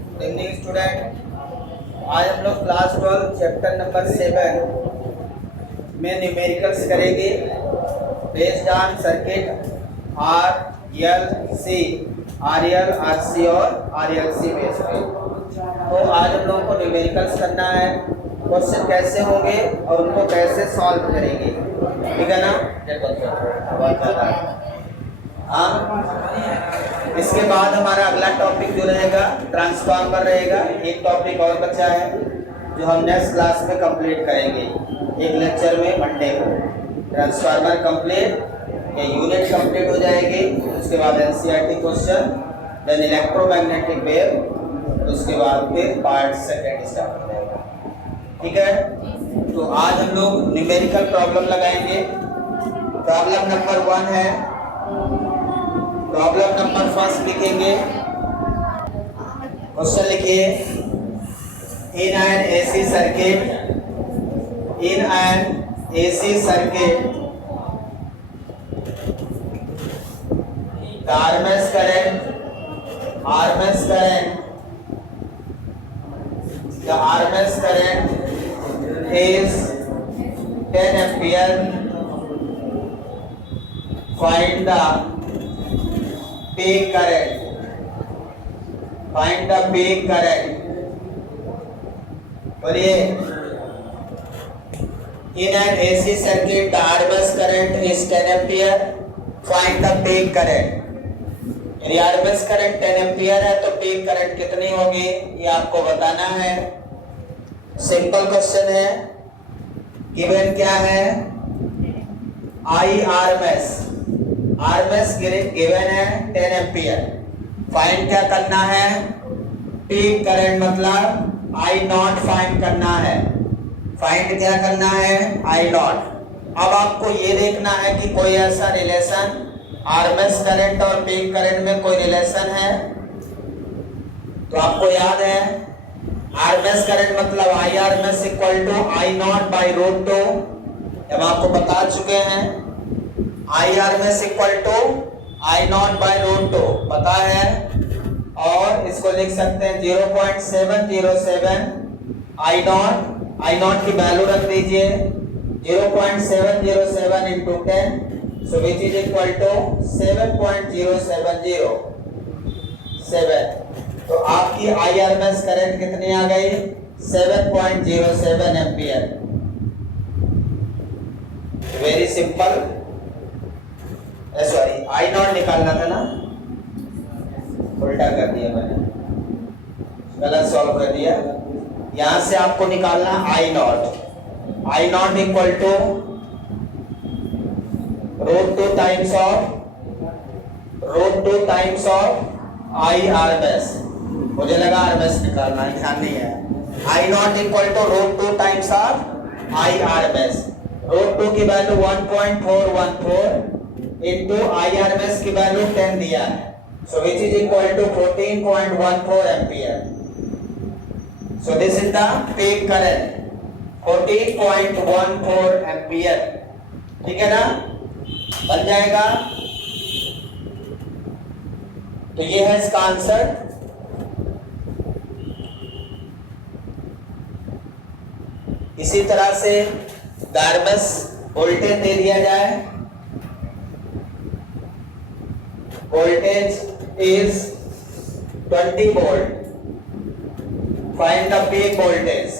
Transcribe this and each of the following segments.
Good evening student. आज हम लोग क्लास 12 चैप्टर नंबर 7 में न्यूमेरिकल्स करेंगे based on circuit R L C, R L, R C और आर एल सी base पे। तो आज हम लोगों को न्यूमेरिकल्स करना है। क्वेश्चन कैसे होंगे और उनको कैसे सॉल्व करेंगे, ठीक है ना। हाँ, इसके बाद हमारा अगला टॉपिक जो रहेगा ट्रांसफार्मर रहेगा। एक टॉपिक और बचा है जो हम नेक्स्ट क्लास में कंप्लीट करेंगे, एक लेक्चर में मंडे को। ट्रांसफार्मर कंप्लीट, ये यूनिट कंप्लीट हो जाएगी। उसके बाद NCERT question, then electromagnetic wave, उसके बाद फिर पार्ट सेकंड स्टार्ट हो जाएगा, ठीक है। तो आज हम लोग न्यूमेरिकल प्रॉब्लम लगाएंगे। प्रॉब्लम नंबर 1 है। प्रॉब्लम नंबर फर्स्ट लिखेंगे। क्वेश्चन लिखिए, in an AC circuit, in an AC circuit the RMS current, RMS current, the RMS current is 10 ampere. Find the peak current, find the peak current। बोलिए, in an AC circuit the RMS current is 10 ampere, find the peak current। यदि RMS current 10 ampere है तो peak current कितनी होगी ये आपको बताना है। सिंपल क्वेश्चन है। गिवन क्या है, IRMS, आरएमएस गिवन है 10 एम्पियर। फाइंड क्या करना है, पीक करंट मतलब आई नॉट फाइंड करना है। फाइंड क्या करना है, आई नॉट। अब आपको ये देखना है कि कोई ऐसा रिलेशन आरएमएस करंट और पीक करंट में कोई रिलेशन है। तो आपको याद है आरएमएस करंट मतलब I RMS equal to I naught by root 2, जब आपको बता चुके हैं। I RMS equal to I naught by root 2 पता है, और इसको लिख सकते हैं 0.707 आई नॉट। आई नॉट की वैल्यू रख दीजिए 0.707 into 10, so which is equal to 7.0707। तो आपकी आई आरएमएस करंट कितनी आ गई, 7.07 ampere. Very simple. Sorry, I not निकालना था ना, उल्टा कर दिया मैंने, गलत सॉल्व कर दिया। यहां से आपको निकालना I naught. I naught equal to root 2 times of I RMS. मुझे लगा आरएमएस निकालना है, ध्यान नहीं है। I naught equal to root 2 times of I RMS. Root 2 की वैल्यू 1.414 इंटू आई आरएमएस की वैल्यू 10 दिया है, so which is equal to 14.14 ampere. So this is the peak current, 14.14 ampere, ठीक है ना, बन जाएगा। तो ये है इसका आंसर। इसी तरह से आरएमएस वोल्टेज दे दिया जाए, voltage is 20 volt, find the peak voltage,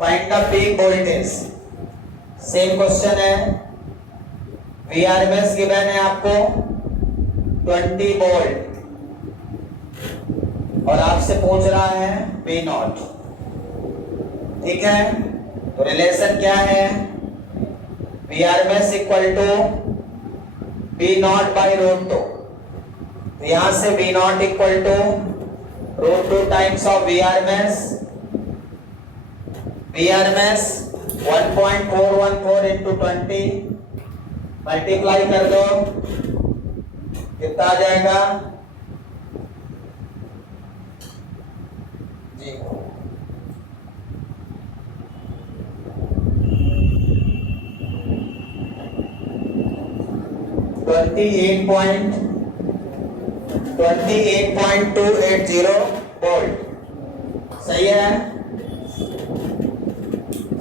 find the peak voltage। Same question है, VRMS गिवन है आपको 20 वोल्ट और आपसे पूछ रहा है V नॉट, ठीक है। तो रिलेशन क्या है, VRMS equal to V not by root 2। तो यहां से V नॉट equal to root 2 times of VRMS। VRMS 1.414 into 20 multiply कर दो, कितना आ जाएगा जी, 28.5 28.280 वोल्ट। सही है,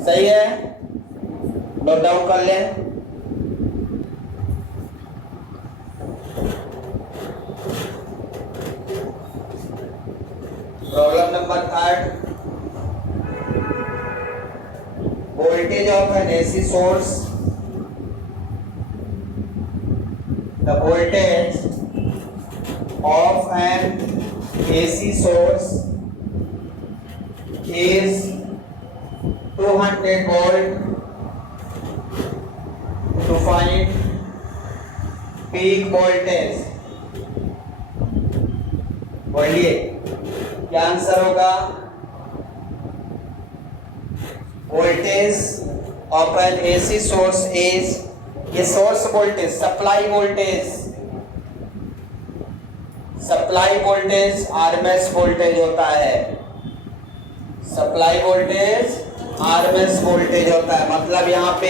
सही है, नोट डाउन कर लें। Problem number 3, voltage of an AC source. The voltage of an AC source is 200 volt. To find peak voltage, बोलिए क्या आंसर होगा? Voltage of an AC source is, ये source voltage, supply voltage RMS voltage होता है। Supply voltage RMS voltage होता है, मतलब यहाँ पे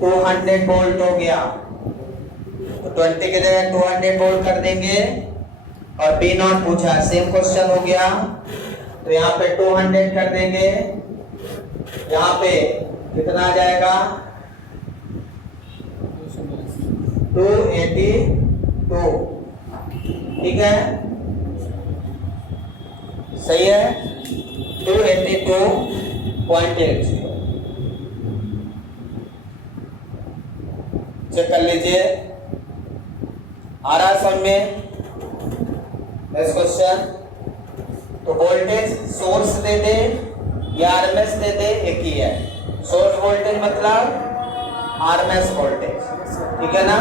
200 वोल्ट हो गया, तो 20 की जगह 200 वोल्ट कर देंगे। और बी नॉट पूछा, सेम क्वेश्चन हो गया, तो यहाँ पे 200 कर देंगे। यहाँ पे कितना आ जाएगा? 282। ठीक है, सही है, 282.80। चेक कर लीजिए, आ रहा समझ में? नेक्स्ट क्वेश्चन, तो वोल्टेज सोर्स दे दे या आरएमएस दे दे, एक ही है। सोर्स वोल्टेज मतलब आरएमएस वोल्टेज, ठीक है ना?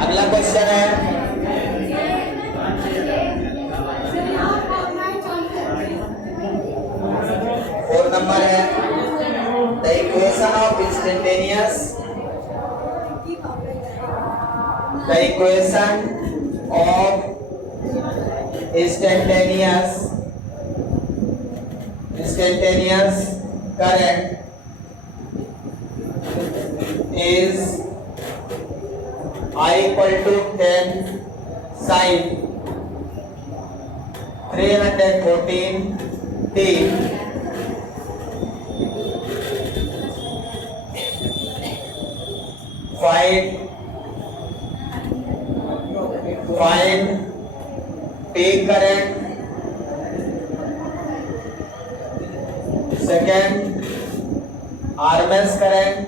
अगला क्वेश्चन है, 4 नंबर है, the equation of instantaneous, the equation of instantaneous current is I equal to 10 sin 314 t find peak current, second RMS current,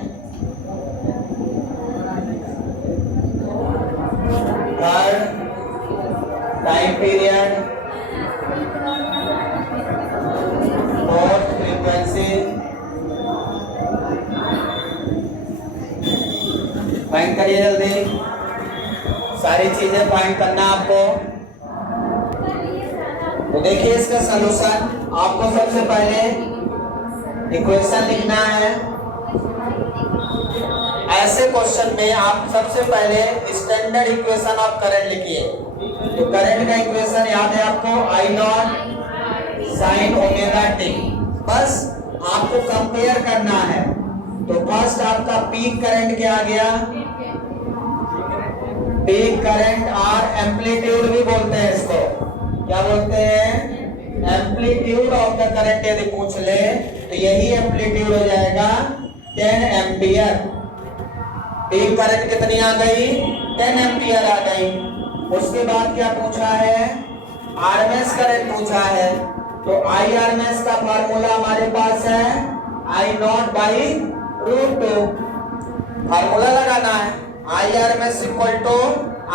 third time period, fourth frequency। Find करिए जल्दी, सारी चीजें फाइंड करना आपको। तो देखिए इसका सलूशन, आपको सबसे पहले इक्वेशन लिखना है। ऐसे क्वेश्चन में आप सबसे पहले स्टैंडर्ड इक्वेशन ऑफ करंट लिखिए। तो करंट का इक्वेशन याद है आपको, आई नॉट साइन ओमेगा टी। बस आपको कंपेयर करना है। तो फर्स्ट आपका पीक करंट क्या आ गया? पीक करंट और एम्पलीट्यूड भी बोलते हैं इसको, क्या बोलते हैं? एम्पलीट्यूड ऑफ द करंट यदि पूछ ले तो यही एम्पलीट्यूड हो जाएगा 10 एम्पियर। पीक करंट कितनी आ गई? 10 एम्पियर आ गई। उसके बाद क्या पूछा है? आरएमएस करंट पूछा है। तो आई आरएमएस का फार्मूला हमारे पास है आई नॉट बाई √2। फार्मूला लगाना है, I RMS equal to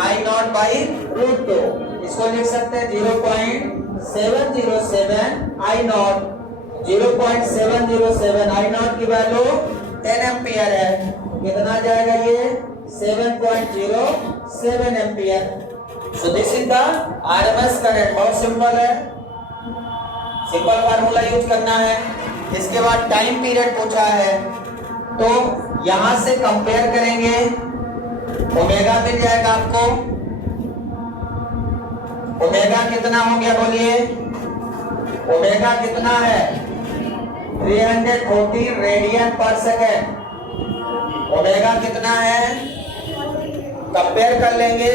I naught by √2। इसको लिख सकते हैं 0.707 आई नॉट। 0.707 आई नॉट की वैल्यू 10 एम्पियर है। कितना जाएगा ये? 7.07 ampere. So this is the RMS current. बहुत सिंपल है, सिंपल फार्मूला यूज करना है। इसके बाद टाइम पीरियड पूछा है, तो यहां से कंपेयर करेंगे, ओमेगा मिल जाएगा आपको। ओमेगा कितना हो गया बोलिए? ओमेगा कितना है? 314 रेडियन पर सेकेंड। ओमेगा कितना है, कंपेयर कर लेंगे।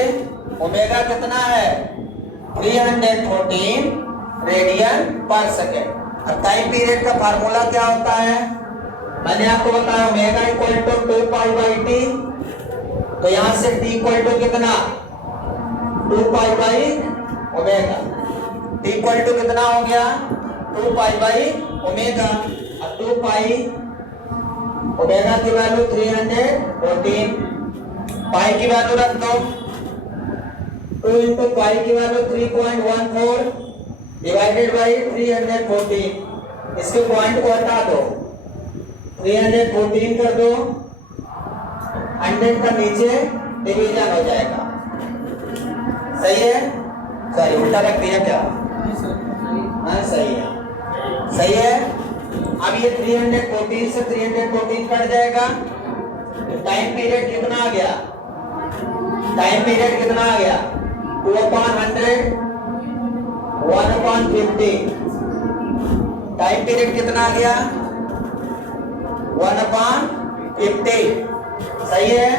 ओमेगा कितना है, 314 रेडियन पर सेकेंड। अब टाइम पीरियड का फार्मूला क्या होता है, मैंने आपको बताया omega equal to 2 pi by T. तो यहां से टी इक्वल टू कितना, 2 pi by omega. T equal to कितना हो गया, 2 पाई बाई ओमेगा। अब 2 पाई ओमेगा की वैल्यू 314, पाई की वैल्यू रख दो, 2 इंटू पाई की वैल्यू 3.14 डिवाइडेड बाई 314। इसके पॉइंट को हटा दो, 314 कर दो, 100 का नीचे डिवीजन हो जाएगा। सही है, सही उल्टा रख दिया क्या, हाँ सही है, सही है। अब ये 314 से 314 कट जाएगा, तो टाइम पीरियड कितना आ गया, टाइम पीरियड कितना आ गया, 2/100 1/50। टाइम पीरियड कितना आ गया, 1/50। सही है।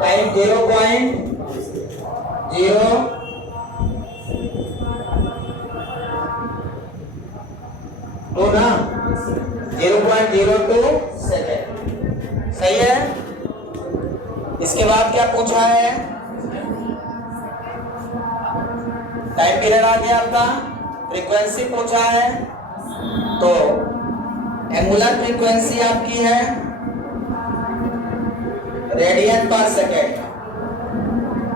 टाइम 0.0 तो ना 0.02 सेकेंड। सही है। इसके बाद क्या पूछा है, टाइम पीरियड आ गया आपका, फ्रीक्वेंसी पूछा है। तो एंगुलर फ्रीक्वेंसी आपकी है रेडियन पर सेकेंड,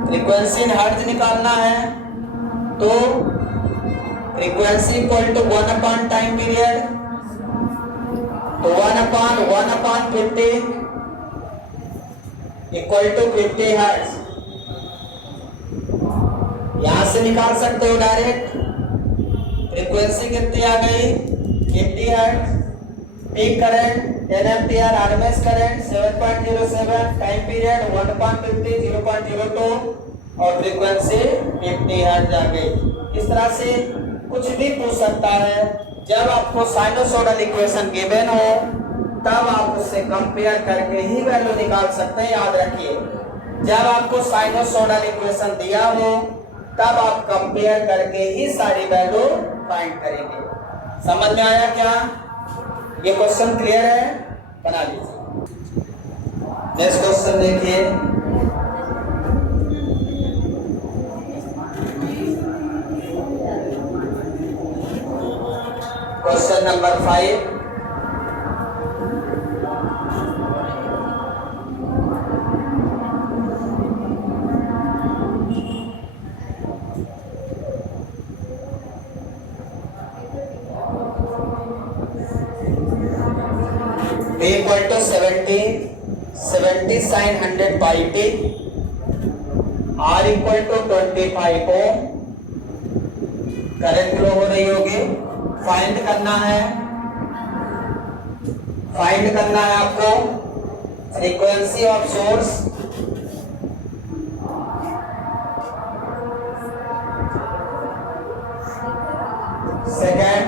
फ्रीक्वेंसी इन हर्ट्ज निकालना है। तो frequency equal to 1 time period, तो 1/1/50 इक्वल टू 50 हर्ट्ज। यहां से निकाल सकते हो डायरेक्ट, फ्रीक्वेंसी कितनी आ गई, 50 hertz. Peak current 10 ampere, RMS current 7.07, time period 1/50 0.02 और फ्रीक्वेंसी 50 हर्ट्ज आ गई। इस तरह से कुछ भी पूछ सकता है। जब आपको साइनोसॉइडल इक्वेशन गिवन हो तब आप उससे कंपेयर करके ही वैल्यू निकाल सकते हैं, याद रखिए। जब आपको साइनोसॉइडल इक्वेशन दिया हो तब आप कंपेयर करके ही सारी वैल्यू फाइंड करेंगे। समझ में आया क्या, ये क्वेश्चन क्लियर है, बना लीजिए। नेक्स्ट क्वेश्चन देखिए, question number 5। P equal to 70 sin 100 pi t, R equal to 25 ohm, current flow हो रही होगी। फाइंड करना है, फाइंड करना है आपको frequency of source, second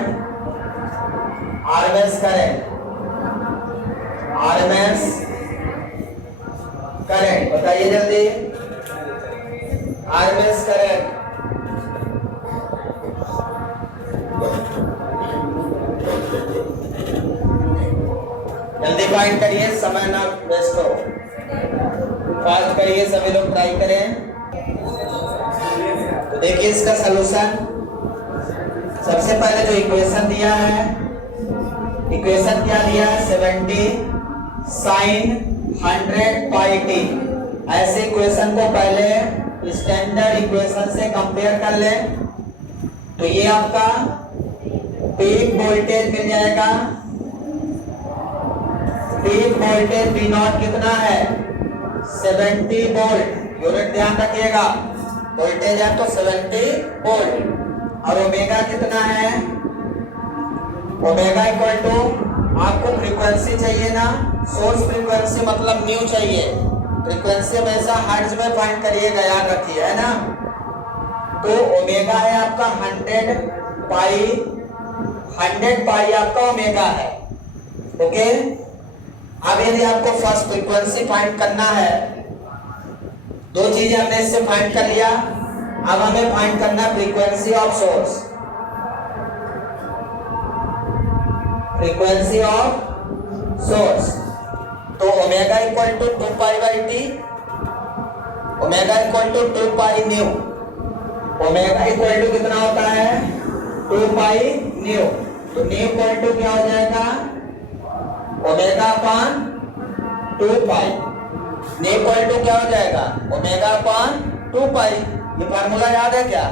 RMS current, RMS current बताइए जल्दी, आरएमएस करंट। जल्दी फाइंड करिए, समय ना वेस्ट हो, फास्ट करिए, सभी लोग ट्राई करें। तो देखिए इसका सलूशन, सबसे पहले जो इक्वेशन दिया है, इक्वेशन क्या दिया है, 70 sin 100 पाई टी। ऐसे इक्वेशन को पहले स्टैंडर्ड इक्वेशन से कंपेयर कर ले, तो ये आपका पीक वोल्टेज मिल जाएगा। पीक वोल्टेज V नॉट कितना है, 70 वोल्ट, यूनिट ध्यान रखिएगा, वोल्टेज है तो 70 वोल्ट। और ओमेगा कितना है, ओमेगा इक्वल टू, आपको फ्रीक्वेंसी चाहिए ना, सोर्स फ्रीक्वेंसी मतलब न्यू चाहिए, फ्रीक्वेंसी हमेशा हर्ट्ज में फाइंड करिएगा, याद रखिए, है ना। तो ओमेगा है आपका 100 पाई 100 पाई आपका ओमेगा है। ओके, अब यदि आपको फर्स्ट फ्रीक्वेंसी फाइंड करना है, दो चीजें हमने इससे फाइंड कर लिया, अब हमें फाइंड करना frequency of source. Frequency of source, तो omega equal to 2 pi by T, omega equal to 2 pi nu, omega equal to कितना होता है 2 पाई न्यू, तो न्यू इक्वल टू क्या हो जाएगा omega upon 2 pi, nu equal to क्या हो जाएगा ओमेगा अपान 2 पाई। ये फार्मूला याद है क्या?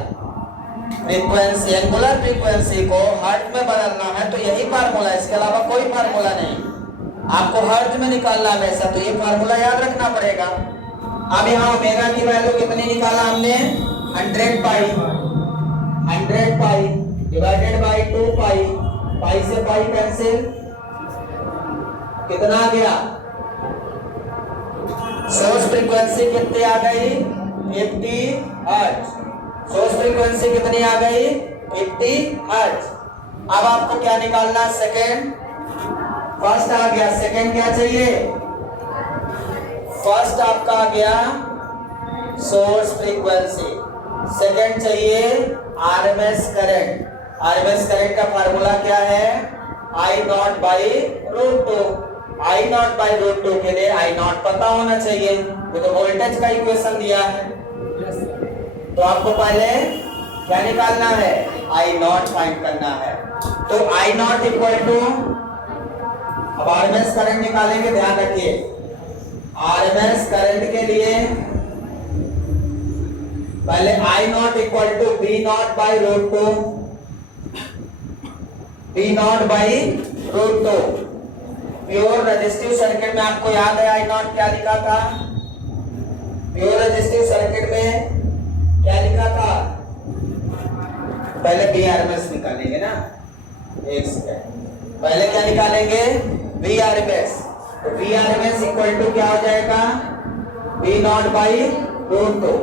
फ्रीक्वेंसी, एंगुलर फ्रीक्वेंसी को हर्ट्ज में बदलना है तो यही फार्मूला है, इसके अलावा कोई फार्मूला नहीं। आपको हर्ट्ज में निकालना है वैसा, तो ये फार्मूला याद रखना पड़ेगा। अब यहाँ ओमेगा की वैल्यू कितनी निकाला हमने 100 पाई, 100 पाई डिवाइडेड बाई 2 पाई, पाई से पाई कैंसिल, कितना आ गया सोर्स फ्रीक्वेंसी कितनी आ गई 50 हर्ट्ज। सोर्स फ्रीक्वेंसी कितनी आ गई 50 हर्ट्ज। अब आपको क्या निकालना सेकंड, फर्स्ट आ गया, सेकंड क्या चाहिए फर्स्ट आपका आ गया सोर्स फ्रीक्वेंसी, सेकंड चाहिए आरएमएस करंट। आरएमएस करंट का फार्मूला क्या है I naught by root 2। I naught by root 2 के लिए आई नॉट पता होना चाहिए, ये तो वोल्टेज का इक्वेशन दिया है। तो आपको पहले क्या निकालना है आई नॉट फाइंड करना है, तो आई नॉट इक्वल टू, अब आरएमएस करंट निकालेंगे, ध्यान रखिए आरएमएस करंट के लिए पहले I naught equal to V not by root 2, B not by root 2। Pure resistive circuit में आपको याद है आई नॉट क्या लिखा था, प्योर रेजिस्टिव सर्किट में क्या लिखा था, पहले बी आरएमएस निकालेंगे ना, एक सेकंड, पहले क्या निकालेंगे बी आरएमएस, तो बी आरएमएस इक्वल टू क्या हो जाएगा बी नॉट बाई रूट 2।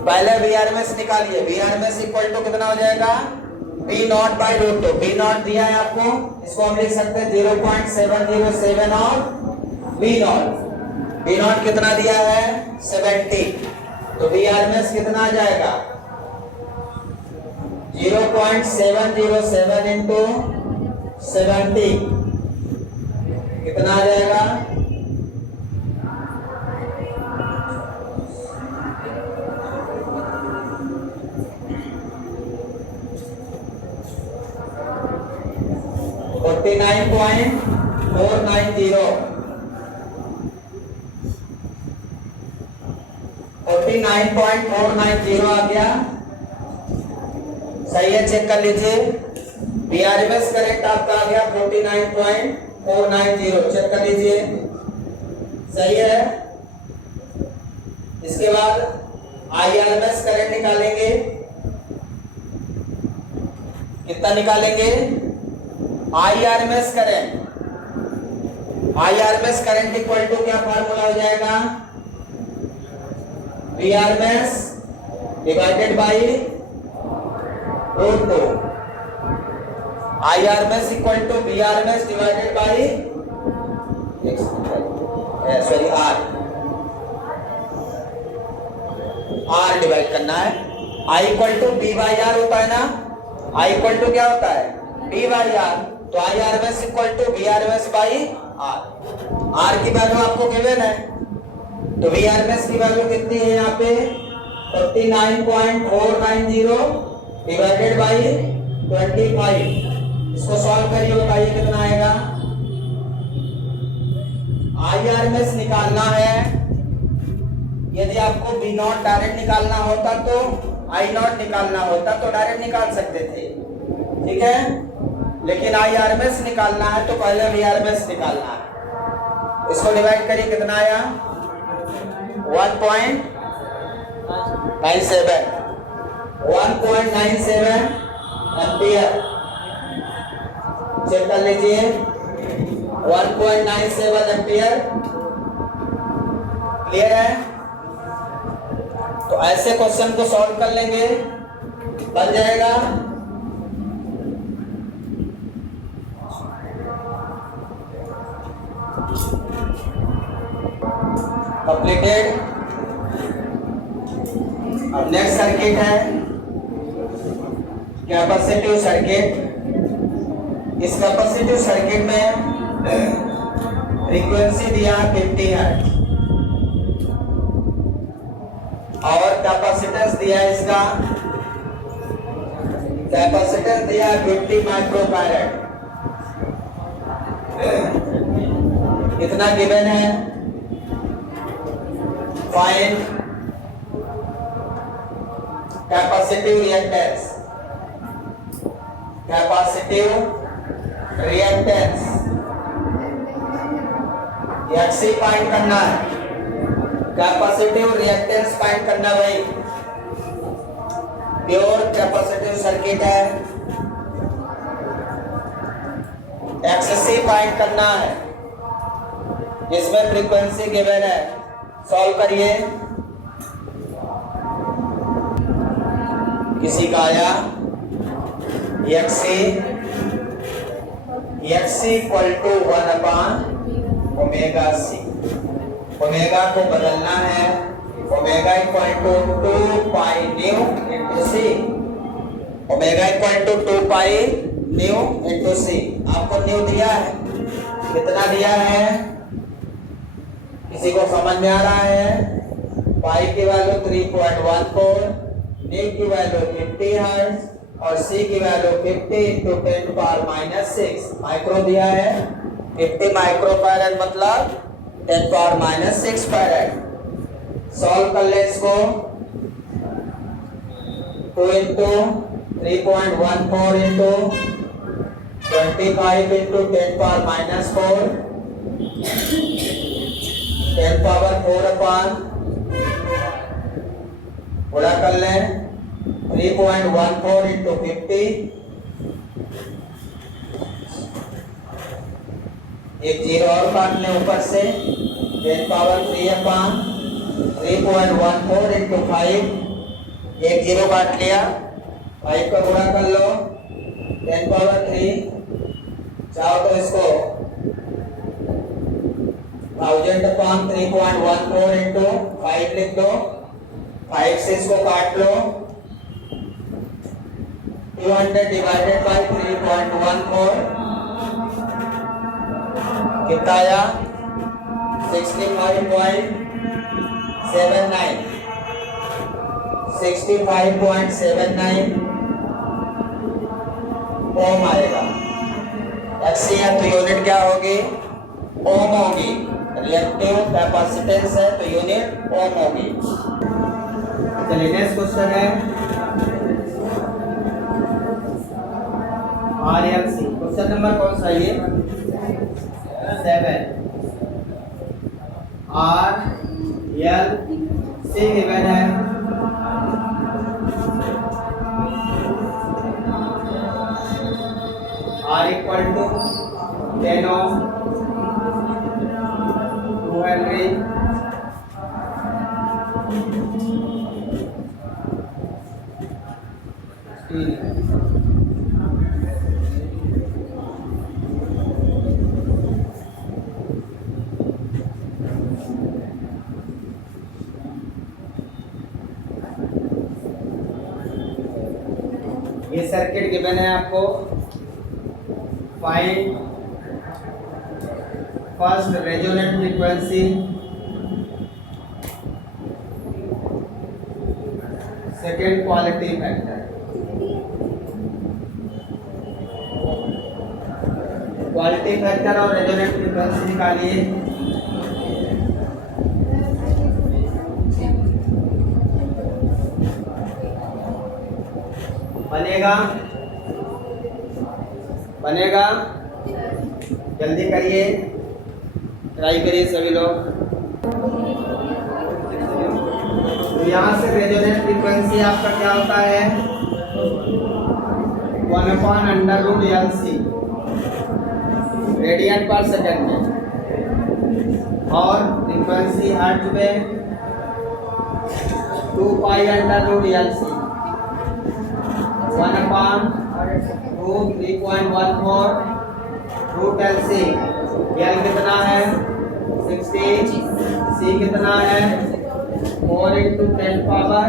पहले बी आरएमएस निकालिए, बी आरएमएस इक्वल टू कितना हो जाएगा B not by root 2। B not दिया है आपको, इसको हम लिख सकते हैं 0.707 और बी नॉट, बी नॉट कितना दिया है 70, तो बी आरएमएस कितना आ जाएगा 0.707 इंटू 70 कितना आ जाएगा 49.490, 49.490 आ गया, सही है, चेक कर लीजिए। बीआरएमएस करेक्ट आपका आ गया 49.490, चेक कर लीजिए, सही है। इसके बाद आईआरएमएस करंट निकालेंगे, कितना निकालेंगे I RMS current, I RMS current equal to क्या फार्मूला हो जाएगा V RMS divided by root 2, I RMS equal to V RMS divided by sorry R divide करना है। I equal to V by R होता है ना, आई इक्वल टू क्या होता है बी बाई आर, तो I R M S equal to B R M S by R. R की वैल्यू आपको गिवन है, तो बी आर एम एस की वैल्यू कितनी है यहाँ पे 49.490 डिवाइडेड बाई 25। इसको सॉल्व करिए, बताइए कितना आएगा। आई आर एम एस निकालना है, यदि आपको बी नॉट डायरेक्ट निकालना होता तो आई नॉट निकालना होता तो डायरेक्ट निकाल सकते थे, ठीक है, लेकिन आई आर एम एस निकालना है तो पहले बी आर एम एस निकालना है। इसको डिवाइड करिए, कितना आया 1.97 एम्पियर, चेक कर लीजिए 1.97 एम्पियर, क्लियर है। तो ऐसे क्वेश्चन को सॉल्व कर लेंगे, बन जाएगा कंप्लीटेड। अब नेक्स्ट सर्किट है कैपेसिटिव सर्किट। इस कैपेसिटिव सर्किट में फ्रीक्वेंसी दिया 50 हर्ट्ज और कैपेसिटेंस दिया इसका, कैपेसिटेंस दिया 50 माइक्रोफैरड। कितना गिवन है? Find capacitive reactance. Capacitive reactance XC find करना है। कैपेसिटिव रिएक्टेंस फाइंड करना भाई। प्योर कैपेसिटिव सर्किट है, एक्ससी फाइंड करना है। इसमें फ्रीक्वेंसी गिवन है, सॉल्व करिए। किसी का आया XC equal to 1 omega C. Omega को बदलना है, omega equal to 2 pi nu into C. Omega equal to 2 pi nu into C. आपको न्यू दिया है, कितना दिया है? किसी को समझ में आ रहा है? पाई की वैल्यू 3.14, न्यू की वैल्यू 50 हर्ट्ज और सी की वैल्यू 50 इंटू 10⁻⁻6 माइक्रो दिया है। 50 माइक्रोफैरड मतलब 10⁻⁻6 फैरड। सॉल्व कर ले इसको। 2 इंटू 3.14 इंटू 25 इंटू 10⁻⁻4 10⁻4 अपान गुणा कर लें 3.14 इंटू 50, एक जीरो और काट लें ऊपर से 10⁻3 अपान 3.14 इंटू 5, एक जीरो काट लिया, 5 का गुणा कर लो 10⁻3। चाहो तो इसको 1000 अपान 3.14 इंटू 5 लिख दो। 5 से इसको काट लो, 200 डिवाइडेड बाई 3.14 कितना आया? 65.79 65.79 ओम आएगा। एक्सी है तो यूनिट क्या होगी? ओम होगी। रिएक्टिव कैपेसिटेंस है तो यूनिट ओम होगी। चलिए नेक्स्ट क्वेश्चन है RLC। क्वेश्चन नंबर कौन सा ये? 7। RLC गिवन है। R इक्वल टू 10 ओम, 2 हेनरी, ये सर्किट गिवन है आपको। Find first resonant frequency, second quality factor. Quality factor और रेजोनेंट फ्रीक्वेंसी निकालिए। बनेगा जल्दी करिए, ट्राई करिए सभी लोग। तो यहाँ से रेजोनेंट फ्रीक्वेंसी आपका क्या होता है? 1/√LC रेडियन पर सेकंड में, और फ्रीक्वेंसी हर्ट्ज में 2π√LC 1/2 3.14 root L C. L कितना है 16, सी कितना है 4 into 10 power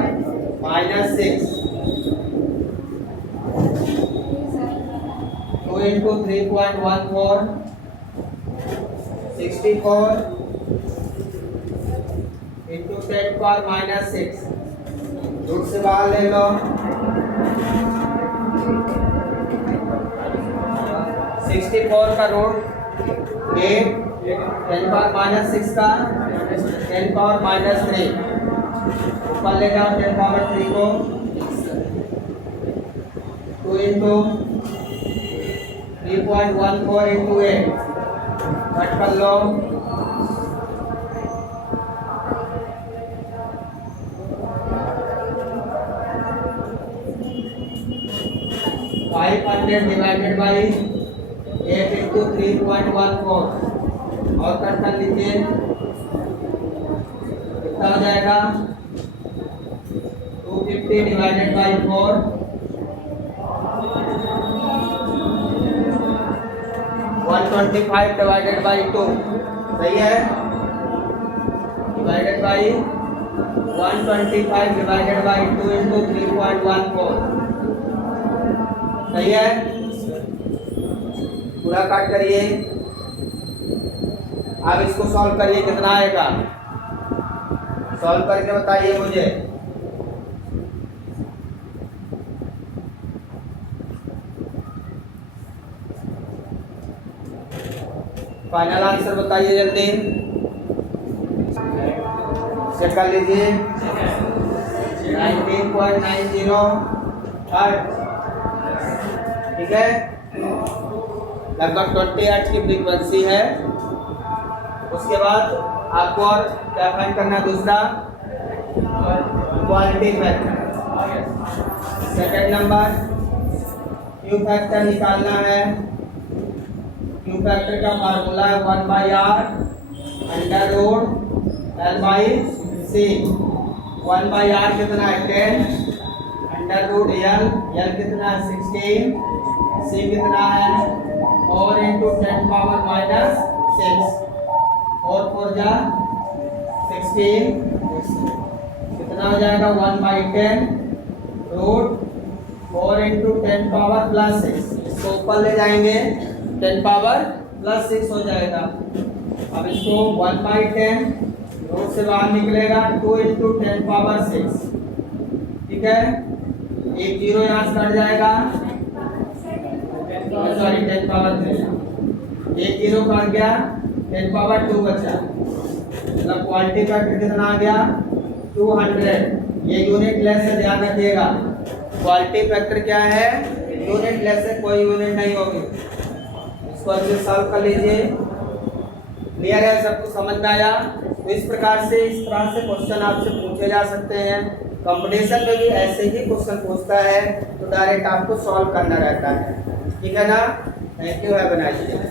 -6, 2 into 3.14 64 into 10 power -6। Root से बाहर ले लो 64 का रूट 8, 10 पावर -6 का 10 पावर -3। ऊपर ले जाओ 10 पावर 3 को 2 इंटू 3.14 इंटू 8 कट कर लो। 500 डिवाइडेड बाई 8 इंटू 3.14 और कट कर लीजिए। कितना हो जाएगा 250 डिवाइडेड बाई 4 125 डिवाइडेड बाई 2 सही है। Divided by 125 divided by 2 into 3.14 सही है। पूरा काट करिए। अब इसको सॉल्व करिए कितना आएगा, सॉल्व करके बताइए मुझे। फाइनल आंसर बताइए जल्दी, चेक कर लीजिए। 19.90 हर्ट्ज, ठीक है, लगभग 20 हर्ट्ज की फ्रीक्वेंसी है। उसके बाद आपको और क्या फाइंड करना है, दूसरा quality factor. Second number Q factor निकालना है। क्यू फैक्टर का फार्मूला है 1/r under root L by C. 1/r कितना है 10 अंडर रूट एल कितना है 16, सी कितना है 4 इंटू 10 पावर -6, 4 4 जा 16 कितना हो जाएगा 1/10 रूट 4 इंटू 10 पावर +6। इसको ऊपर ले जाएंगे 10 पावर +6 हो जाएगा। अब इसको 1/10 रूट से बाहर निकलेगा 2 इंटू 10 पावर 6, ठीक है। एक जीरो यहाँ से कट जाएगा, सॉरी 10 पावर 3, एक जीरो कट गया 10 पावर 2 बचा। मतलब क्वालिटी फैक्टर कितना आ गया 200। ये यूनिट लेस से ध्यान रखिएगा, क्वालिटी फैक्टर क्या है यूनिट लेस से, कोई यूनिट नहीं होगी। इसको अच्छे से सॉल्व कर लीजिए। क्लियर है, सबको समझ में आया। तो इस प्रकार से इस तरह से क्वेश्चन आपसे पूछे जा सकते हैं। कंपटीशन में भी ऐसे ही क्वेश्चन पूछता है तो डायरेक्ट आपको सॉल्व करना रहता है, ठीक है ना। Thank you, have a nice day.